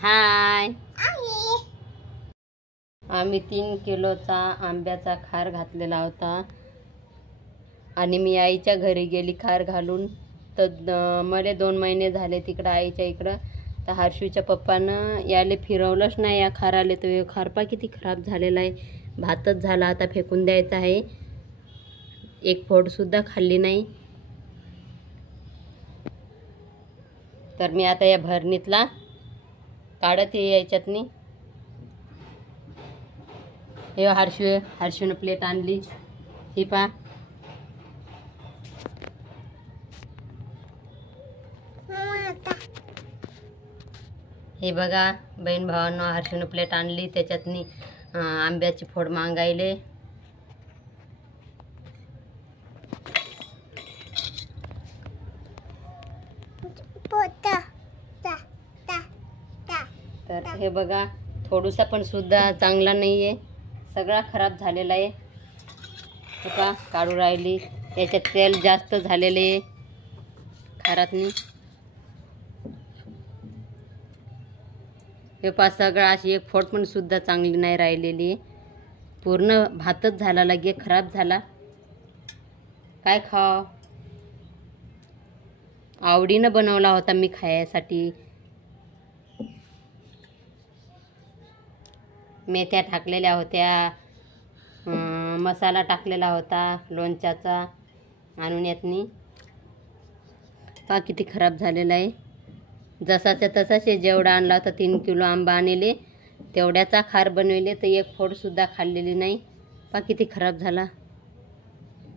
हाय, आम्ही 3 किलोचा आंब्याचा खार घातलेला होता आणि मी आईच्या घरी गेली खार घालून. तर मला 2 महिने झाले तिकडं आईच्या इकडं. तर हर्षूच्या पप्पानं याले फिरवलंच नाही या खाराले. तर खारपा किती खराब झालेला आहे. भातच झाला, आता फेकून द्यायचा आहे. एक फोडसुद्धा खाल्ली नाही. तर मी आता या भरणीतला काढत ये याच्यातनी. हे हर्षूनं प्लेट आणली. ही पा, हे बघा बहीण भावांनो, हर्षूनं प्लेट आणली. त्याच्यातनी आंब्याची फोड मागायले. तर हे बघा, थोडंसं पण सुद्धा चांगला नाही आहे, सगळा खराब झालेला आहे. हे पहा काढू राहिली. याच्यात तेल जास्त झालेले आहे खारातनी. हे पहा सगळा अशी एक फोड पण सुद्धा चांगली नाही राहिलेली. पूर्ण भातच झाला, लगे खराब झाला. काय खाव, आवडीनं बनवला होता मी खायसाठी. मेथ्या टाकलेल्या होत्या, मसाला टाकलेला होता लोणच्याचा आणून यातनी. पहा किती खराब झालेला आहे. जसाच्या तसाच जेवढा आणला होता 3 किलो आंबा आणले तेवढ्याचा खार बनवले, तर एक फोडसुद्धा खाल्लेली नाही. पहा किती खराब झाला,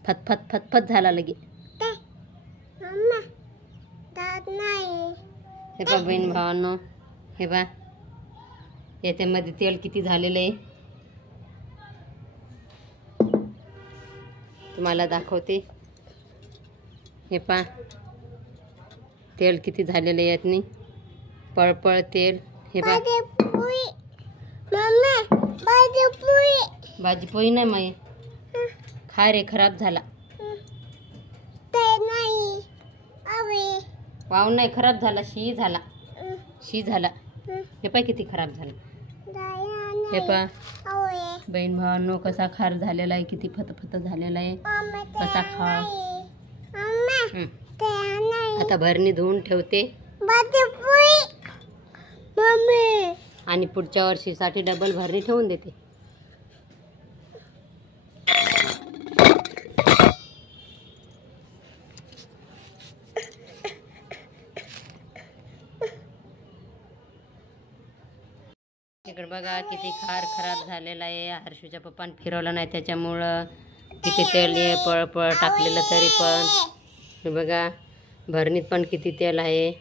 फतफत फतफत झाला लगे. हे पहा बहीण भावांनो, हे पहा याच्यामध्ये तेल किती झालेलं आहे तुम्हाला दाखवते. हे पहा तेल किती झालेलं आहे यातनी, पळपळ तेल. हे पहा भाजी पोळी नाही माई, खार आहे, खराब झाला. वाव नाही, खराब झाला, शी झाला. हे पाय किती खराब झाला. हे पहा बहीण भावांनो, कसा खार झालेला आहे, किती फतफत झालेला आहे. कसा खा. आता भरणी धुवून ठेवते आणि पुढच्या वर्षीसाठी डबल भरणी ठेवून देते. इकडे बघा किती खार खराब झालेला आहे. हर्षूच्या पप्पाने फिरवलं नाही त्याच्यामुळं किती तेल आहे, पळपळ टाकलेलं तरी पण. हे बघा भरणीत पण किती तेल आहे.